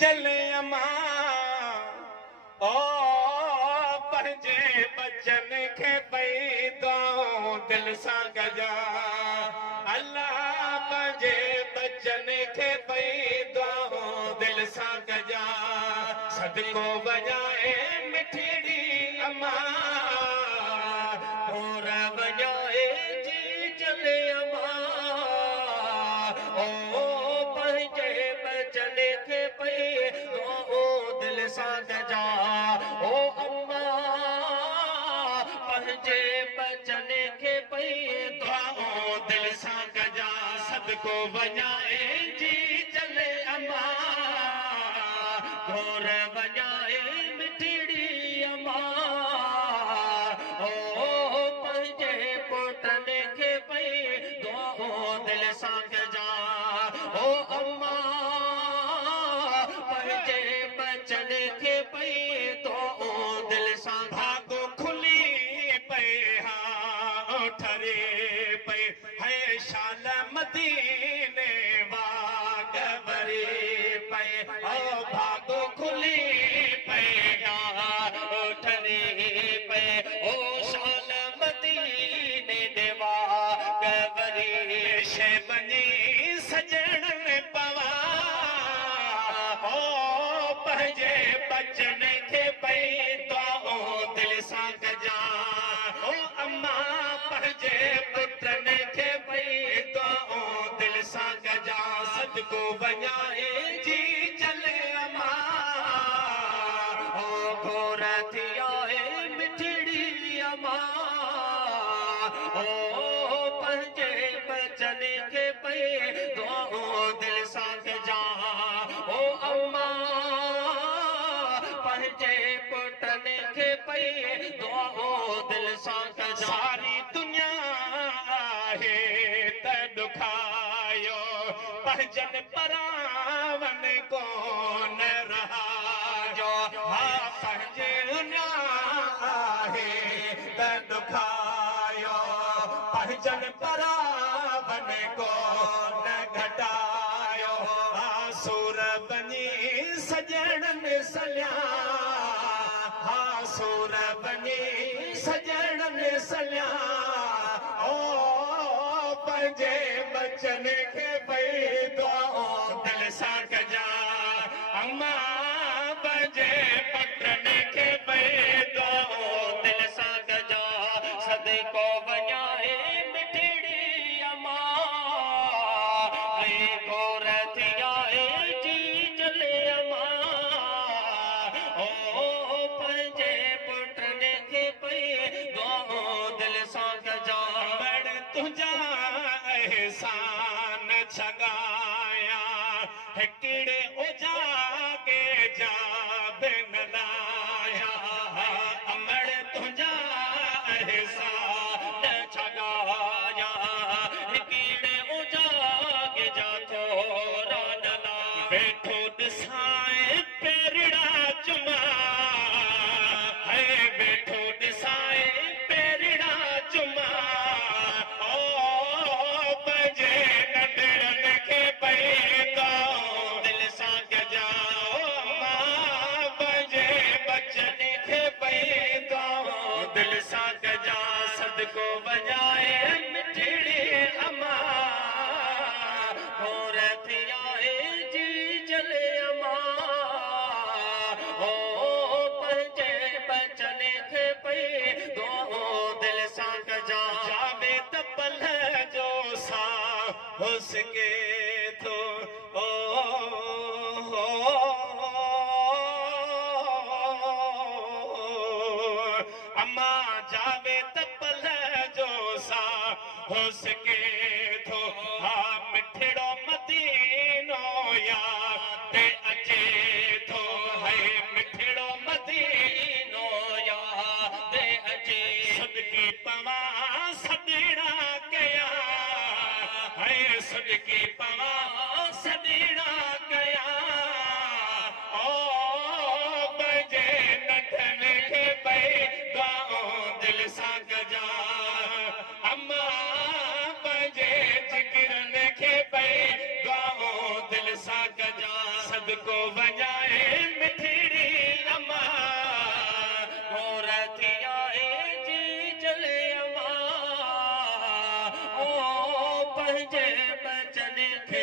चले अमा ओ पंहिंजे बचन खे पई दुआऊं दिल सां कजा अल्लाह पंहिंजे बचन खे पई दुआऊं दिल सां कजा सदको वजाए मिठड़ी अमा और वजाए जी चले अमा ओ पंहिंजे बचन खे पई दुआऊं दिल सां कजा ओ अम्मा पंहिंजे बचन खे पई दुआऊं दिल सां कजा सदको वजाए जी चले अमा घोर वजाए मिठड़ी अमा ओ पंहिंजे पुटन खे पई दुआऊं दिल सां कजा ओ अम्मा पंहिंजे बचन खे पई दुआऊं दिल सां भागो खुली पई हा ठरे पई है शाल मदीने वाग भरे पई ओ भागो खुली पई हा ठरे पई ओ शाल मदीने दे वाग भरे शे बनी सजण में पवा ओ पंहिंजे बचन खे पई दुआऊं दिल सां कजा ओ अम्मा पंहिंजे पुटन खे पई दुआऊं दिल सां कजा सदको वजाए जी चले अम्मा ओ घोर थी आए मिठड़ी अम्मा ओ पंहिंजे बचन खे पई दुआऊं दिल सां कजा ओ अम्मा पंहिंजे पुटन खे पई दुआऊं दिल सां कजा सारी दुनिया आहे त दुखायो पंहिंजन परावन कोन रहायो हा पंहिंजे दुनिया आहे त दुखायो पंहिंजन परावन कोन घटायो सूर बनी सजण में सलिया हा सूर बनी सजण में सलिया ओ पंहिंजे बचन खे पई दुआऊं दिल सां कजा अम्मा पंहिंजे पुटन खे पई दुआऊं दिल सां कजा सदको वजाए मिठड़ी अम्मा घोर थी आए जी चले अम्मा ओ पंहिंजे पुटन खे पई दुआऊं दिल सां कजा बड़ तुंहिंजा एहसान छगाया हिकिड़े उजागे जा बिन लाया अमड़ तुंहिंजा एहसान छगाया हिकिड़े उजागे जा थोरा न ला वेठो ॾिसाए पेरड़ा चुमा है वेठो ॾिसाए पेरड़ा चुमा ओ पंहिंजे नंढड़न खे पई दुआऊं दिल सां कजा मां पंहिंजे बचन खे पई दुआऊं दिल सां कजा सदको वजाए मिठड़ी अम्मा घोर थी आए जी चले अम्मा ओ पंहिंजे बचन खे पई दुआऊं दिल सां कजा जावे त पल जो सा हो सके थो ओ अम्मा जावे त पल जो सा हो सके थो हा मिठड़ो मदीनो याद अचे थो है मिठड़ो मदीनो याद अचे सदकी पवा सदड़ा कया है सदकी पवा सदड़ा कया ओ पंहिंजे नंढन खे पई दुआऊं दिल सां कजा अम्मा पंहिंजे वञाए मिठड़ी अमा मोर थिया जी चले अमा ओ पंहिंजे बचन खे